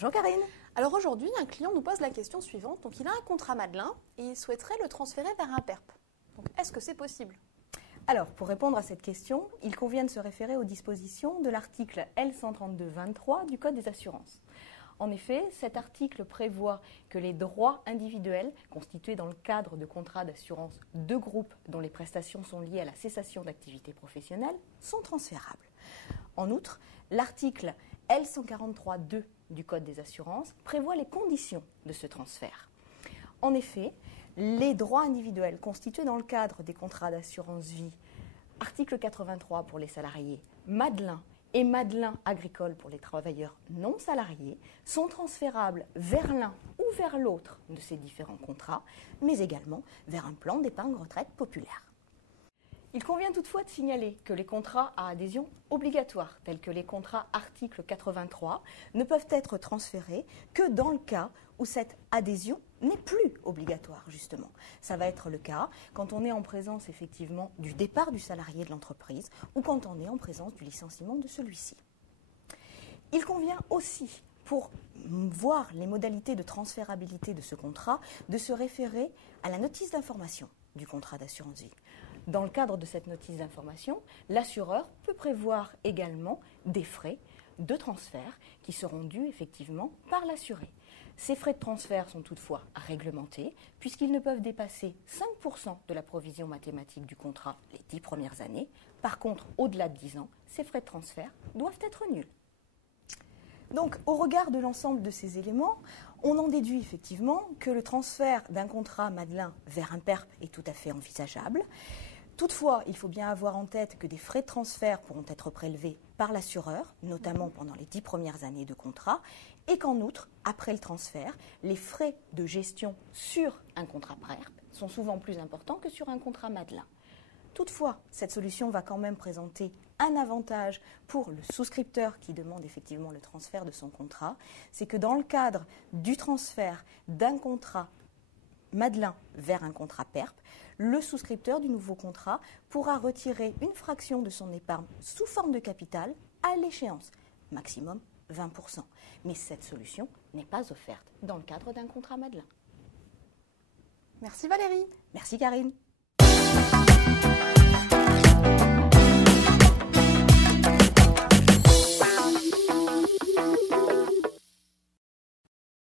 Bonjour Karine. Alors aujourd'hui, un client nous pose la question suivante. Donc il a un contrat Madelin et il souhaiterait le transférer vers un PERP. Donc est-ce que c'est possible? Alors pour répondre à cette question, il convient de se référer aux dispositions de l'article L132-23 du Code des assurances. En effet, cet article prévoit que les droits individuels constitués dans le cadre de contrats d'assurance de groupe dont les prestations sont liées à la cessation d'activité professionnelle sont transférables. En outre, l'article L143-2 du Code des assurances prévoit les conditions de ce transfert. En effet, les droits individuels constitués dans le cadre des contrats d'assurance vie, article 83 pour les salariés, Madelin et Madelin agricole pour les travailleurs non salariés, sont transférables vers l'un ou vers l'autre de ces différents contrats, mais également vers un plan d'épargne retraite populaire. Il convient toutefois de signaler que les contrats à adhésion obligatoire, tels que les contrats article 83, ne peuvent être transférés que dans le cas où cette adhésion n'est plus obligatoire, justement. Ça va être le cas quand on est en présence effectivement du départ du salarié de l'entreprise ou quand on est en présence du licenciement de celui-ci. Il convient aussi, pour voir les modalités de transférabilité de ce contrat, de se référer à la notice d'information du contrat d'assurance vie. Dans le cadre de cette notice d'information, l'assureur peut prévoir également des frais de transfert qui seront dus effectivement par l'assuré. Ces frais de transfert sont toutefois réglementés puisqu'ils ne peuvent dépasser 5% de la provision mathématique du contrat les 10 premières années. Par contre, au-delà de 10 ans, ces frais de transfert doivent être nuls. Donc, au regard de l'ensemble de ces éléments, on en déduit effectivement que le transfert d'un contrat Madelin vers un PERP est tout à fait envisageable. Toutefois, il faut bien avoir en tête que des frais de transfert pourront être prélevés par l'assureur, notamment pendant les 10 premières années de contrat, et qu'en outre, après le transfert, les frais de gestion sur un contrat PERP sont souvent plus importants que sur un contrat Madelin. Toutefois, cette solution va quand même présenter un avantage pour le souscripteur qui demande effectivement le transfert de son contrat, c'est que dans le cadre du transfert d'un contrat Madelin vers un contrat PERP, le souscripteur du nouveau contrat pourra retirer une fraction de son épargne sous forme de capital à l'échéance, maximum 20%. Mais cette solution n'est pas offerte dans le cadre d'un contrat Madelin. Merci Valérie. Merci Karine.